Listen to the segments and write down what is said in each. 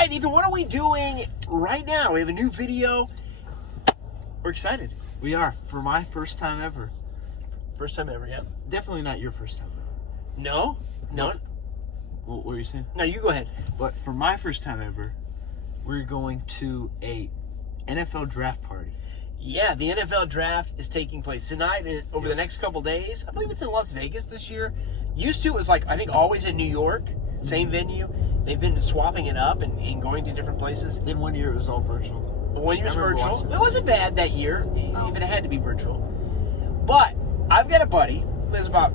right, Ethan, what are we doing right now? We have a new video. We're excited. We are, for my first time ever. First time ever, yeah. Definitely not your first time ever. No? What were you saying? No, you go ahead. But for my first time ever, we're going to a NFL draft party. Yeah, the NFL draft is taking place tonight and over the next couple days. I believe it's in Las Vegas this year. Used to, it was like, I think, always in New York, same venue. They've been swapping it up and going to different places. Then 1 year it was all virtual. 1 year's virtual. watching It wasn't bad that year, even it had to be virtual. But I've got a buddy who lives about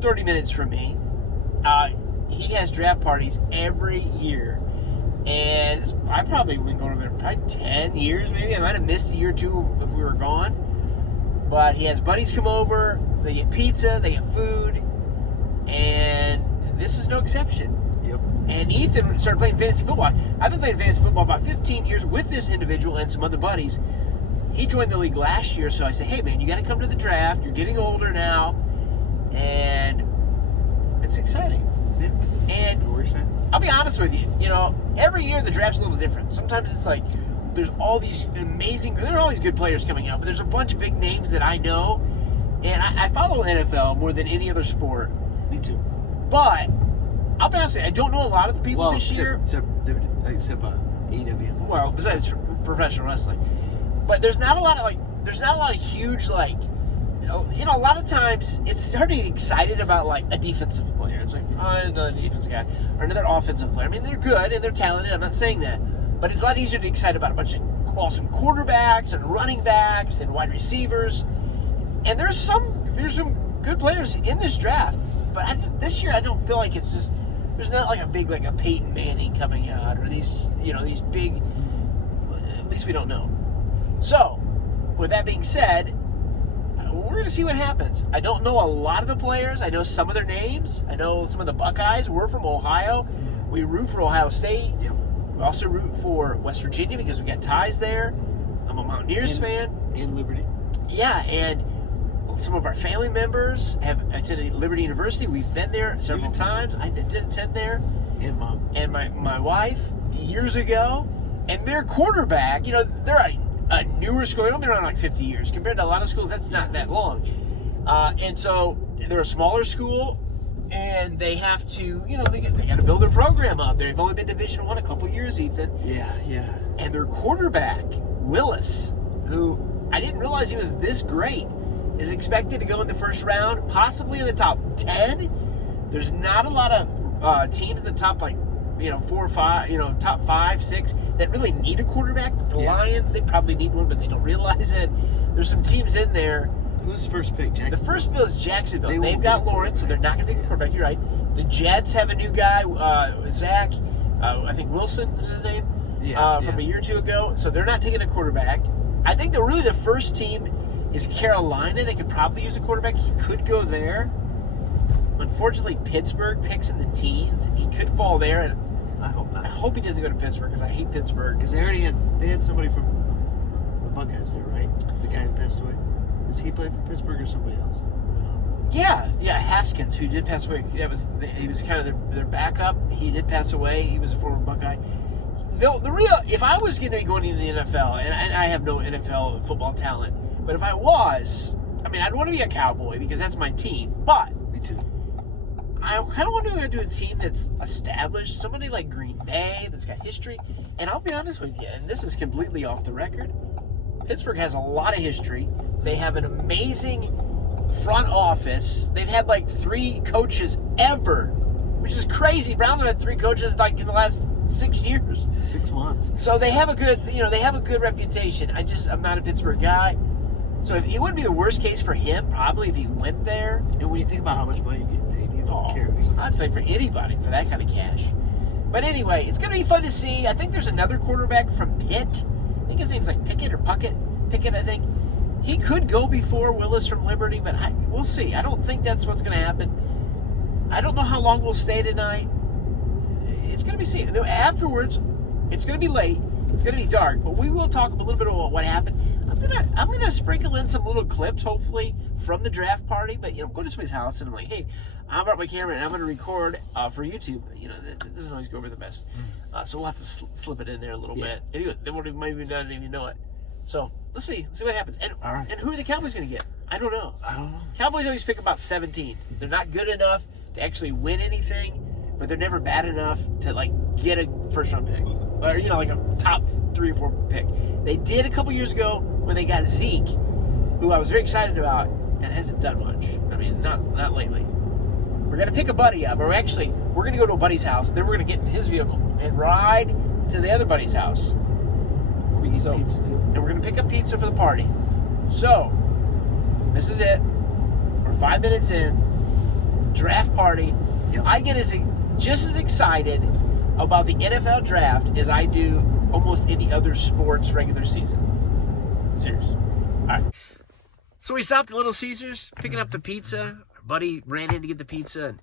30 minutes from me. He has draft parties every year. And I probably been going over there probably 10 years maybe. I might have missed a year or two if we were gone. But he has buddies come over. They get pizza. They get food. And this is no exception. Yep. And Ethan started playing fantasy football. I've been playing fantasy football about 15 years with this individual and some other buddies. He joined the league last year, so I said, hey, man, you got to come to the draft. You're getting older now. And it's exciting. Yeah. And We're excited. I'll be honest with you. You know, every year the draft's a little different. Sometimes it's like there's all these there are all these good players coming out, but there's a bunch of big names that I know. And I follow NFL more than any other sport. Me too. But I'll be honest with you, I don't know a lot of the people this year. Except AEW. Well, besides professional wrestling. But there's not a lot of huge, like, you know, a lot of times it's hard to get excited about, like, a defensive player. It's like, oh, another defensive guy, or another offensive player. I mean, they're good and they're talented. I'm not saying that. But it's a lot easier to get excited about a bunch of awesome quarterbacks and running backs and wide receivers. And there's some good players in this draft. But this year I don't feel like it's just, there's not like a big, like a Peyton Manning coming out, or these big, at least we don't know. So, with that being said, we're going to see what happens. I don't know a lot of the players. I know some of their names. I know some of the Buckeyes. We're from Ohio. We root for Ohio State. Yep. We also root for West Virginia because we got ties there. I'm a Mountaineers fan. And Liberty. Yeah, and some of our family members have attended Liberty University. We've been there several times. I did attend there. And Mom. And my wife years ago. And their quarterback, you know, they're a newer school. They've only been around like 50 years. Compared to a lot of schools, that's not that long. And so they're a smaller school, and they have to, you know, they got to build their program up. They've only been Division I a couple years, Ethan. Yeah. And their quarterback, Willis, who I didn't realize he was this great, is expected to go in the first round, possibly in the top 10. There's not a lot of teams in the top, like, you know, 4 or 5, you know, top 5, 6 that really need a quarterback. The Lions, they probably need one, but they don't realize it. There's some teams in there. Who's the first pick, Jacksonville? The first bill is Jacksonville. They've got Lawrence, so they're not going to take a quarterback. You're right. The Jets have a new guy, Zach. I think Wilson is his name. From a year or two ago. So they're not taking a quarterback. I think the first team is Carolina. They could probably use a quarterback. He could go there. Unfortunately, Pittsburgh picks in the teens. He could fall there, and I hope not. I hope he doesn't go to Pittsburgh because I hate Pittsburgh. Because they had somebody from the Buckeyes there, right? The guy who passed away. Does he play for Pittsburgh or somebody else? Yeah, Haskins, who did pass away. He was kind of their backup. He did pass away. He was a former Buckeye. If I was going to be going into the NFL, and I have no NFL football talent, but if I was, I mean, I'd want to be a Cowboy because that's my team. But Me too. I kind of want to go to a team that's established, somebody like Green Bay that's got history. And I'll be honest with you, and this is completely off the record, Pittsburgh has a lot of history. They have an amazing front office. They've had like 3 coaches ever, which is crazy. Browns have had 3 coaches like in the last 6 years. 6 months. So they have a good reputation. I'm not a Pittsburgh guy. So it wouldn't be the worst case for him, probably, if he went there. And when you think about how much money you get paid, you don't care. I'd play for anybody for that kind of cash. But anyway, it's going to be fun to see. I think there's another quarterback from Pitt. I think his name's like Pickett or Puckett. Pickett, I think. He could go before Willis from Liberty, but we'll see. I don't think that's what's going to happen. I don't know how long we'll stay tonight. It's going to be seen. Afterwards, it's going to be late. It's going to be dark, but we will talk a little bit about what happened. I'm gonna sprinkle in some little clips, hopefully, from the draft party. But, you know, go to somebody's house and I'm like, hey, I brought my camera and I'm going to record for YouTube. You know, that doesn't always go over the best. So we'll have to slip it in there a little bit. Anyway, then we'll maybe not even know it. So let's see what happens. And who are the Cowboys going to get? I don't know. Cowboys always pick about 17. They're not good enough to actually win anything, but they're never bad enough to like get a first round pick or like a top 3 or 4 pick. They did a couple years ago when they got Zeke, who I was very excited about, and hasn't done much. I mean, not lately. We're gonna pick a buddy up, or actually, we're gonna go to a buddy's house. Then we're gonna get in his vehicle and ride to the other buddy's house. We eat pizza too. And we're gonna pick up pizza for the party. So, this is it. We're 5 minutes in. Draft party. I get just as excited about the NFL draft as I do almost any other sports regular season. Serious. All right. So we stopped at Little Caesars, picking up the pizza. Our buddy ran in to get the pizza. And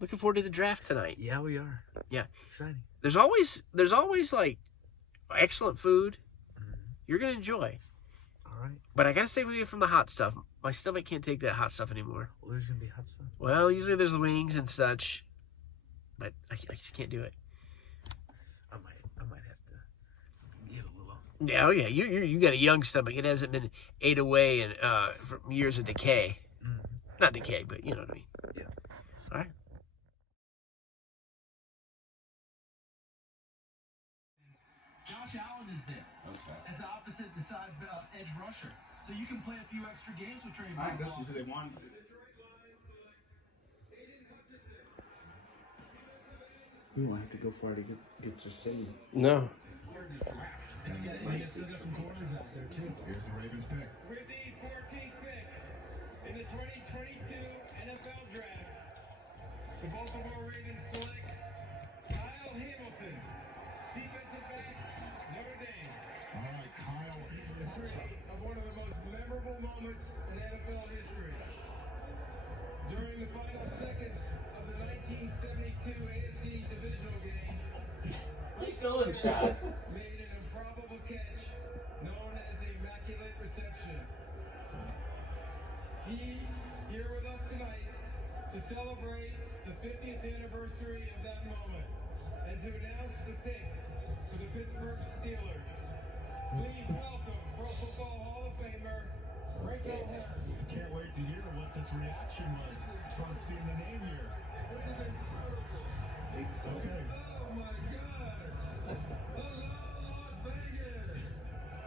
looking forward to the draft tonight. Yeah, we are. Yeah. It's exciting. There's always like excellent food. You're gonna enjoy. All right. But I gotta stay away from the hot stuff. My stomach can't take that hot stuff anymore. Well, there's gonna be hot stuff. Well, usually there's the wings and such, but I just can't do it. I might have to get a little. Yeah, oh yeah. You got a young stomach. It hasn't been ate away and from years of decay. Not decay, but you know what I mean. Yeah. All right. Josh Allen is there as the opposite side edge rusher. So you can play a few extra games with Trey Burke. This is who they want. We won't have to go far to get to stadium. No. They still got some corners out there too. Here's the Ravens pick. With the 14th pick in the 2022 NFL Draft, the Baltimore Ravens select Kyle Hamilton, defensive back, Notre Dame. All right, Kyle. History of one of the most memorable moments in NFL history. During the final seconds of the 1972 AFC divisional game, We're still in chat. made an improbable catch known as the Immaculate Reception. He here with us tonight to celebrate the 50th anniversary of that moment and to announce the pick for the Pittsburgh Steelers. Please welcome Pro Football Hall of Famer Rico Hess. Can't wait to hear what this reaction was from seeing the name here. Okay. Oh my God! Hello, Las Vegas!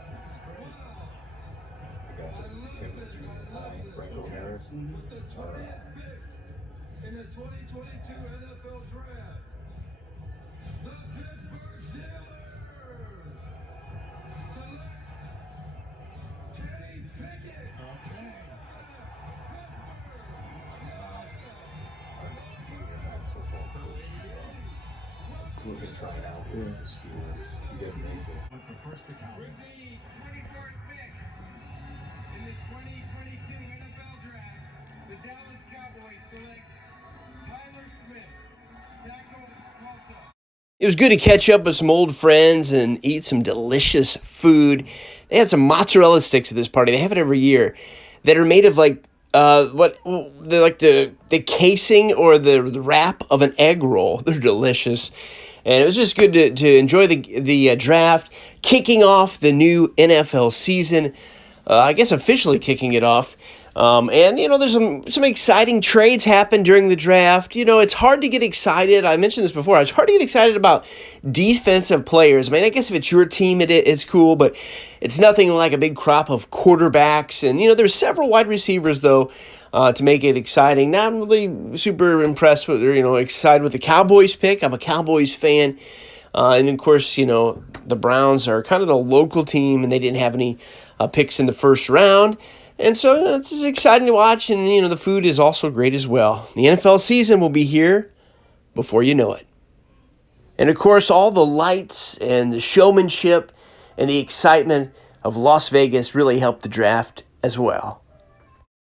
This is great. Wow! I love this. Franco Harris. With the 20th pick in the 2022 NFL Draft, the Pittsburgh Steelers select Kenny Pickett. Okay. We're going to try it out with the Steelers. You didn't make it. But first the With Cowboys. the 24th pick in the 2022 NFL Draft, the Dallas Cowboys select Tyler Smith, tackle Tulsa. It was good to catch up with some old friends and eat some delicious food. They had some mozzarella sticks at this party. They have it every year that are made of like the casing or the wrap of an egg roll. They're delicious. And it was just good to enjoy the draft, kicking off the new NFL season. I guess officially kicking it off. And there's some exciting trades happen during the draft. It's hard to get excited. I mentioned this before. It's hard to get excited about defensive players. I mean, I guess if it's your team, it's cool, but it's nothing like a big crop of quarterbacks. And there's several wide receivers though to make it exciting. Not really super impressed with or excited with the Cowboys pick. I'm a Cowboys fan. And of course, the Browns are kind of the local team, and they didn't have any picks in the first round. And so it's just exciting to watch, and the food is also great as well. The NFL season will be here before you know it. And of course, all the lights and the showmanship and the excitement of Las Vegas really helped the draft as well.